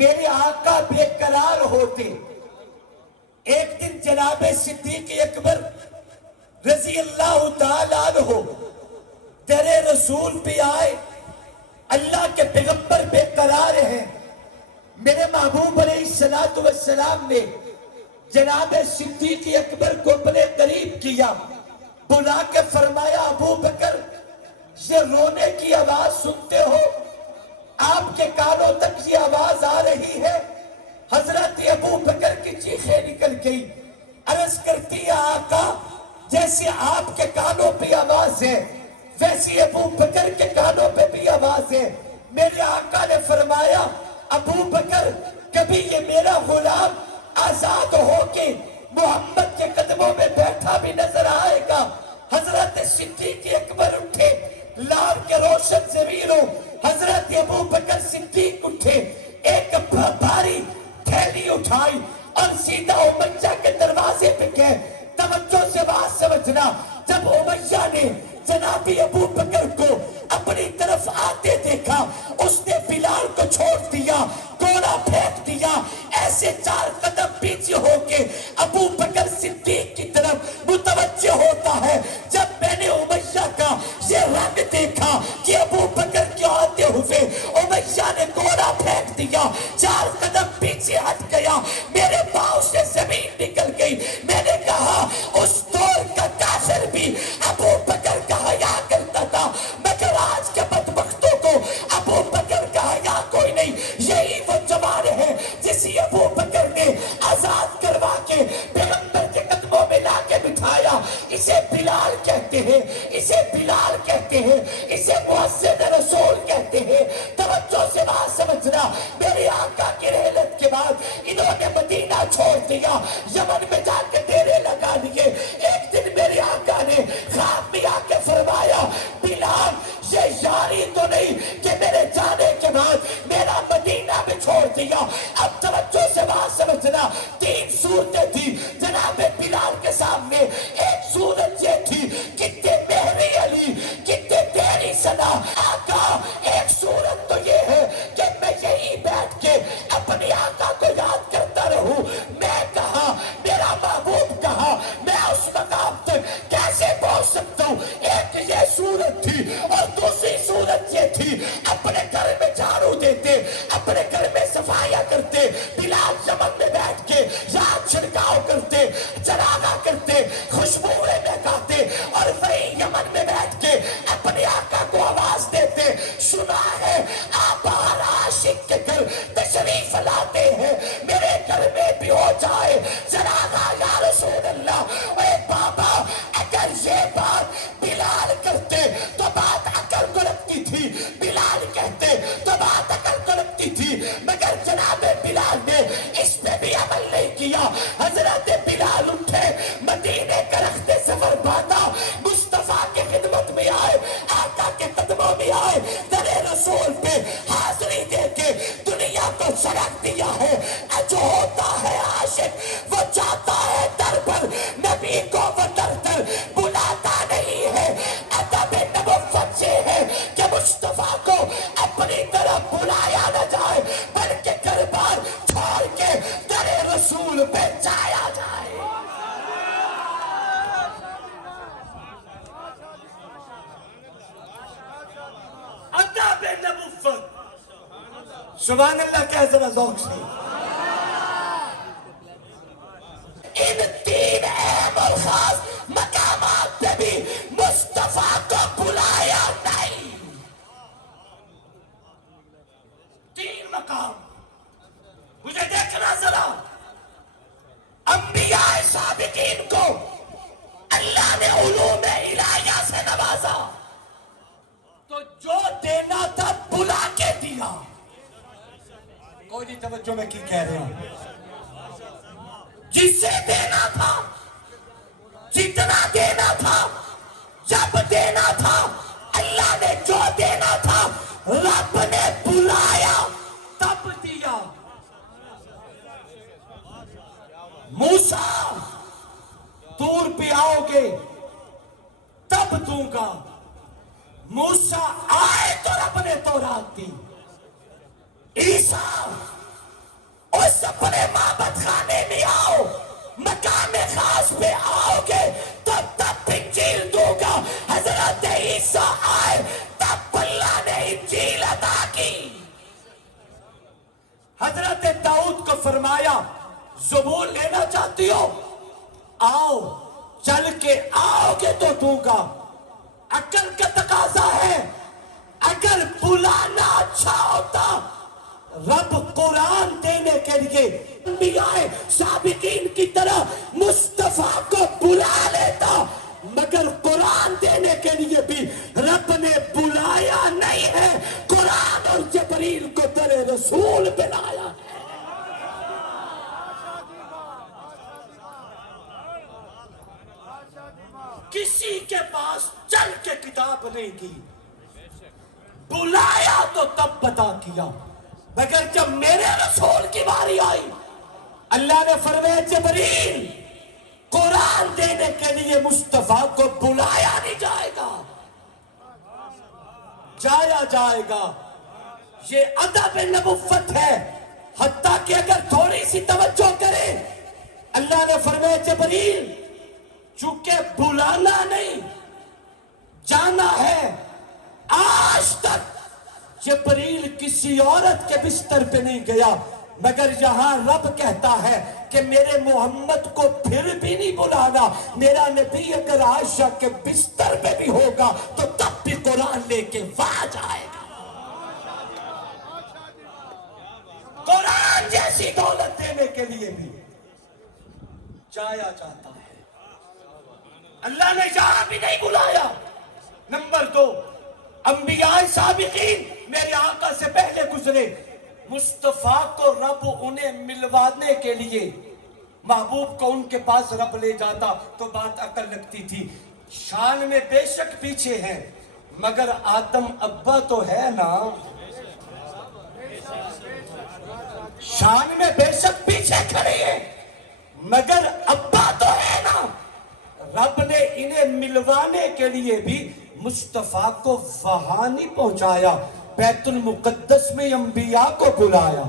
میرے آقا بے قرار ہوتے. ایک دن جناب صدیق اکبر رضی اللہ تعالیٰ عنہ در رسول پہ آئے. اللہ کے پیغمبر بے قرار ہیں. میرے محبوب علیہ السلام نے جناب صدیق اکبر کو اپنے قریب کیا, بلا کے فرمایا ابو بکر یہ رونے کی آواز سنتے ہو؟ آپ کے کانوں تک یہ آواز آ رہی ہے؟ حضرت ابو بکر کی چیخیں نکل گئی. عرض کرتی ہے آقا جیسے آپ کے کانوں پہ آواز ہے ویسی ابو بکر کے کانوں پہ بھی آواز ہے. میرے آقا نے فرمایا ابو بکر کبھی یہ میرا غلام آزاد ہو کے محمد کے قدموں میں بیٹھا بھی نظر آئے گا؟ حضرت صدیق اکبر اٹھے, لال کے روشن زمینوں. حضرت ابو بکر صدیق اٹھے, ایک بھاری تھیلی اٹھائی اور سیدھا امیہ کے دروازے پہ گئے. توجہ سے بات سمجھنا, جب امیہ نے جناب ابو بکر کو اپنی طرف آتے دیکھا اس نے بلال کو چھوڑ دیا, کوڑا پھینک دیا, ایسے 4 قدم پیچھے ہو کے ابو بکر صدیق کی طرف متوجہ ہوتا ہے. جب میں نے امیہ کا یہ رنگ دیکھا کہ ابو بکر کیوں آتے ہوئے امیہ نے کوڑا پھینک دیا, 4 قدم پیچھے ہٹ گیا, میرے پاؤں سے زمین نکل گئی. میں نے کہا اس دور کا کافر بھی ابو بکر کا حیا کرتا تھا, مگر آج کے بدبختوں کو ابو بکر کا حیا کوئی نہیں. یہی وہ جوان ہے جسی ابو بکر نے آزاد کروا کے پیغمبر کے قدموں میں لا کے بٹھایا. اسے بلال کہتے ہیں, اسے بلال کہتے ہیں, اسے مؤذن رسول کہتے ہیں. توجہ سے بات سمجھنا, میرے آقا کی رحلت کے بعد انہوں نے مدینہ چھوڑ دیا, یمن میں جا کے ڈیرے لگا دیے. ایک دن میرے آقا نے خواب میں آ کے فرمایا بلال یہ یاری تو نہیں کہ میرے جانے کے بعد میرا مدینہ میں چھوڑ دیا. اب توجہ سے بات سمجھنا, 3 صورتیں تھی جناب بلال کے سامنے. ایک صورت یہ تھی کتنے مہری علی کتنے تیری صدا آقا. ایک صورت تو یہ ہے کہ میں یہی بیٹھ کے اپنی آقا کو یاد کرتا رہوں. میں کہاں, میرا محبوب کہاں, میں اس مقام تک کیسے پہنچ سکتا ہوں. ایک یہ صورت تھی, اور دوسری صورت یہ تھی اپنے گھر میں جھاڑو دیتے, اپنے گھر میں صفائیاں کرتے, بلال یمن میں بیٹھ کے یاد چھڑکاؤ کرتے, چراغا کرتے, خوشبوئیں مہکاتے, اور وہی یمن میں بیٹھ کے اپنے آقا کو آواز دیتے. سنا ہے آپ ہر عاشق کے گھر تشریف لاتے ہیں, میرے گھر میں بھی ہو جائے چراغا یا رسول اللہ. اے بابا اگر یہ بات بلال کرتے تو بات عقل کو لگتی تھی, بلال کہتے تو بات عقل کو لگتی تھی, مگر جناب بلال نے اس پہ بھی عمل نہیں کیا. حضرت بلال اٹھے, مدینے کا رخت سفر باندھا, مصطفیٰ کی خدمت میں آئے, آقا کے قدموں میں آئے, در رسول پہ حاضری دے کے دنیا کو شرک دیا ہے. جو ہوتا ہے عاشق وہ جاتا ہے در پر, نبی کو وہ در در بلاتا نہیں ہے. ادب نبوت سے ہے کہ مصطفیٰ کو اپنی طرف بلایا نہ جائے, بلکہ گھر بار چھوڑ کے در رسول پہ جایا جائے. ادب نبوت, سبحان اللہ, کہہ ذرا ذوق سے. ان 3 اہم اور خاص مقامات پہ بھی مصطفیٰ کو بلایا نہیں. 3 مقام مجھے دیکھنا ذرا. انبیاء سابقین کو اللہ نے علوم الہیہ سے نوازا تو جو دینا تھا بلا کے دیا. کوئی نہیں توجہ میں کی کہہ رہا ہوں. جسے دینا تھا, جتنا دینا تھا, جب دینا تھا, اللہ نے جو دینا تھا رب نے بلایا تب دیا. موسیٰ دور پہ آؤ گے تب دوں گا. موسیٰ آئے تو رب نے تورات دی. عیسیٰ بس اپنے معبد خانے میں آؤ، مقام خاص پہ آؤ گے تب انجیل دوں گا۔ حضرت عیسیٰ آئے تب اللہ نے انجیل عطا کی۔ حضرت داؤد کو فرمایا زبور لینا چاہتی ہو، آؤ، چل کے آؤ گے تو دوں گا۔ عقل کا تقاضا ہے، اگر بلانا اچھا ہوتا رب قرآن دینے کے لیے انبیاء سابقین کی طرح مصطفیٰ کو بلا لیتا، مگر قرآن دینے کے لیے بھی رب نے بلایا نہیں ہے، قرآن اور جبریل کو در رسول بنایا ہے۔ کسی کے پاس چل کے کتاب نہیں کی، بلایا تو تب بتا کیا، مگر جب میرے رسول کی باری آئی اللہ نے فرمایا جبریل قرآن دینے کے لیے مصطفیٰ کو بلایا نہیں جائے گا، جایا جائے گا۔ یہ ادب نبوت ہے، حتیٰ کہ اگر تھوڑی سی توجہ کریں اللہ نے فرمایا جبریل چونکہ بلانا نہیں جانا ہے، آج تک جبریل کسی عورت کے بستر پہ نہیں گیا، مگر یہاں رب کہتا ہے کہ میرے محمد کو پھر بھی نہیں بلانا، میرا نبی اگر عائشہ کے بستر پہ بھی ہوگا تو تب بھی قرآن لے کے وہاں جائے گا۔ قرآن جیسی دولت دینے کے لیے بھی جایا جاتا ہے۔ اللہ نے یہاں بھی نہیں بلایا۔ نمبر 2، انبیاء سابقین میرے آقا سے پہلے گزرے، مصطفیٰ کو رب انہیں ملوانے کے لیے محبوب کو ان کے پاس رب لے جاتا تو بات عقل لگتی تھی۔ شان میں بے شک پیچھے ہیں، مگر آدم ابا تو ہے نا، شان میں بے شک پیچھے کھڑے ہیں مگر ابا تو ہے نا۔ رب نے انہیں ملوانے کے لیے بھی مصطفیٰ کو وہاں نہیں پہنچایا، بیت المقدس میں انبیاء کو بلایا۔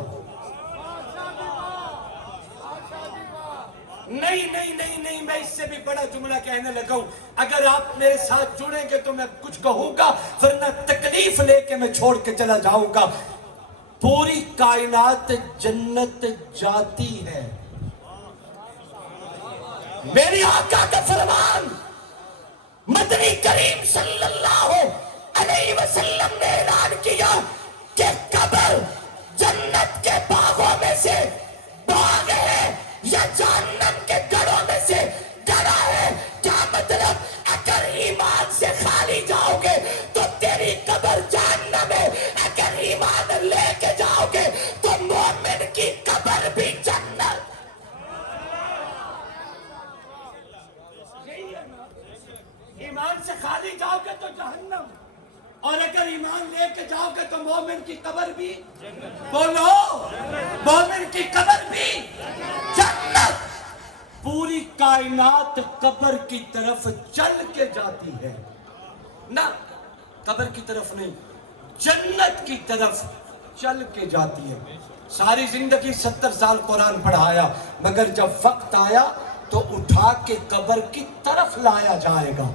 نہیں، میں اس سے بھی بڑا جملہ کہنے لگا ہوں، اگر آپ میرے ساتھ جڑیں گے تو میں کچھ کہوں گا، ورنہ تکلیف لے کے میں چھوڑ کے چلا جاؤں گا۔ پوری کائنات جنت جاتی ہے، میری آقا کا فرمان مدنی کریم صلی اللہ علیہ وسلم نے اعلان کیا کہ قبر جنت کے باغوں میں سے باغ ہے یا جہنم کے گڑھوں میں سے گڑھا ہے۔ کیا مطلب؟ اگر ایمان سے خالی جاؤ گے تو تیری قبر جہنم ہے، اگر ایمان لے کے جاؤ گے تو مومن کی قبر بھی جنت۔ ایمان سے خالی جاؤ گے تو جہنم، اور اگر ایمان لے کے جاؤ گے تو مومن کی قبر بھی بولو، مومن کی قبر بھی جنت۔ پوری کائنات قبر کی طرف چل کے جاتی ہے، نہ قبر کی طرف نہیں، جنت کی طرف چل کے جاتی ہے۔ ساری زندگی 70 سال قرآن پڑھایا، مگر جب وقت آیا تو اٹھا کے قبر کی طرف لایا جائے گا،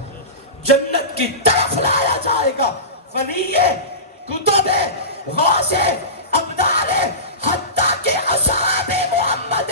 جنت کی طرف لایا جائے گا۔ ولی کتب غوث ابدال حتیٰ کہ اصحاب محمد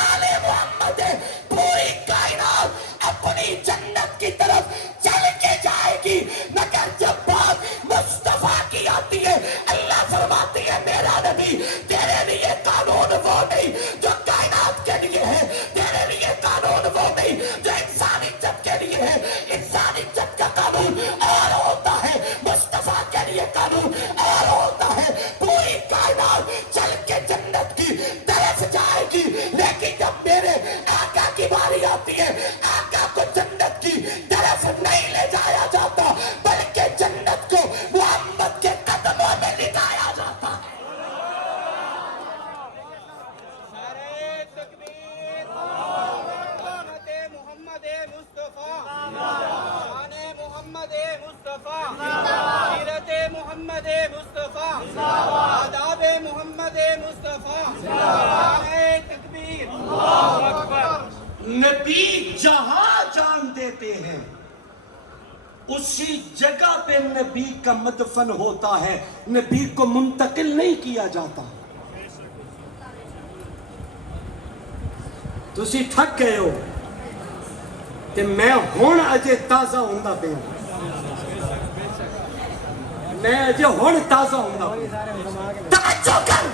آل محمد پوری کائنات اپنی جنت کی طرف چل کے جائے گی، مگر جب بات مصطفیٰ کی آتی ہے اللہ فرماتی ہے میرا نبی تیرے لیے قانون وہ نہیں جو کائنات کے لیے ہے، تیرے لیے قانون وہ نہیں جو انسانی عزت کے لیے ہے، انسانی عزت کا قانون اور ہوتا ہے، مصطفیٰ کے لیے قانون اور ہوتا ہے۔ پوری کائنات چل کے جنت کی طرف جائے گی، لیکن جب میرے آقا کی باری آتی ہے آقا کو جنت کی طرف نہیں لے جایا جاتا، بلکہ جنت کو محمد کے قدموں میں لٹایا جاتا ہے۔ نبی جہاں جان دیتے ہیں اسی جگہ پہ نبی کا مدفن ہوتا ہے، نبی کو منتقل نہیں کیا جاتا۔ تسی تھک گئے ہو کہ میں ہون اجے تازہ ہوندا پہ ہوں، میں اجے ہون تازہ ہوندا پہ ہوں۔ توجہ کر،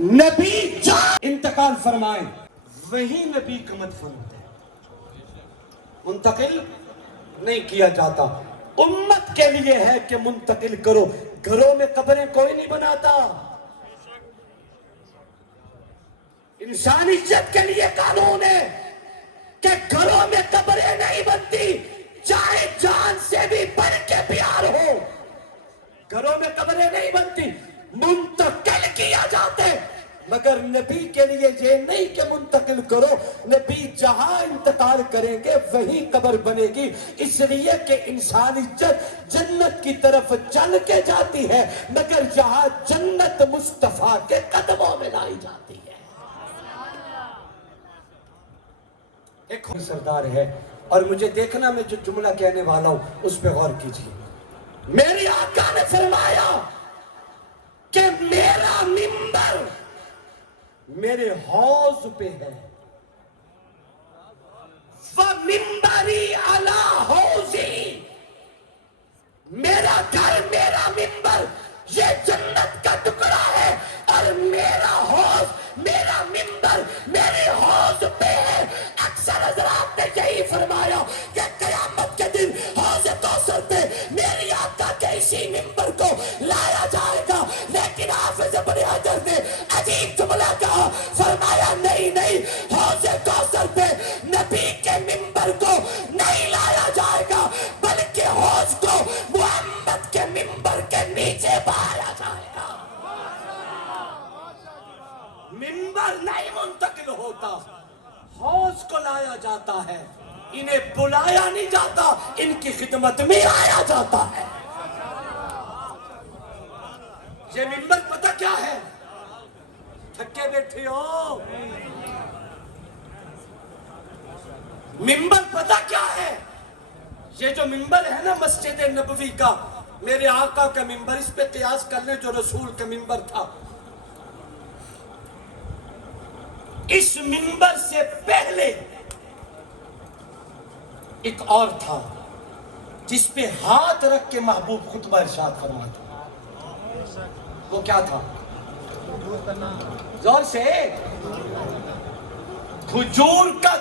نبی جہاں انتقال فرمائے وہی نبی کا مدفن ہوتا ہے، منتقل نہیں کیا جاتا۔ امت کے لیے ہے کہ منتقل کرو، گھروں میں قبریں کوئی نہیں بناتا۔ انسانیت کے لیے قانون ہے کہ گھروں میں قبریں نہیں بنتی، چاہے جان سے بھی بڑھ کے پیار ہو، گھروں میں قبریں نہیں بنتی، منتقل کیا جاتے۔ مگر نبی کے لیے یہ نہیں کہ منتقل کرو، نبی جہاں انتقال کریں گے وہی قبر بنے گی، اس لیے کہ انسانیت جنت کی طرف چل کے جاتی ہے، مگر جہاں جنت مصطفیٰ کے قدموں میں لائی جاتی ہے۔ ایک سردار ہے، اور مجھے دیکھنا میں جو جملہ کہنے والا ہوں اس پہ غور کیجئے۔ میرے آقا نے فرمایا کہ میرا منبر میرے حوض پہ ہے، فَمِنبَرِي عَلَى حَوْضِي، میرا گھر میرا منبر یہ جنت کا ٹکڑا ہے، اور میرا حوض میرا منبر میرے حوض پہ ہے۔ اکثر حضرات نے یہی فرمایا کہ قیامت کے دن حوض کوثر پہ میری آقا کے اسی منبر کو لایا جائے گا، لیکن حافظ ابن حجر نے عجیب جملہ کہا، فرمایا نہیں نہیں، حوض کوثر پہ نبی کے منبر کو نہیں لایا جائے گا، بلکہ حوض کو محمد کے منبر کے نیچے بہایا جائے گا۔ منبر نہیں منتقل ہوتا، حوض کو لایا جاتا ہے، انہیں بلایا نہیں جاتا، ان کی خدمت میں آیا جاتا ہے۔ یہ منبر پتہ کیا ہے؟ تھکے بیٹھے ہو، منبر پتہ کیا ہے؟ یہ جو منبر ہے نا مسجد نبوی کا، میرے آقا کا منبر، اس پہ قیاس کر لیں جو رسول کا منبر تھا۔ اس منبر سے پہلے ایک اور تھا جس پہ ہاتھ رکھ کے محبوب خطبہ ارشاد فرماتا۔ وہ کیا تھا؟ زور سے، کھجور کا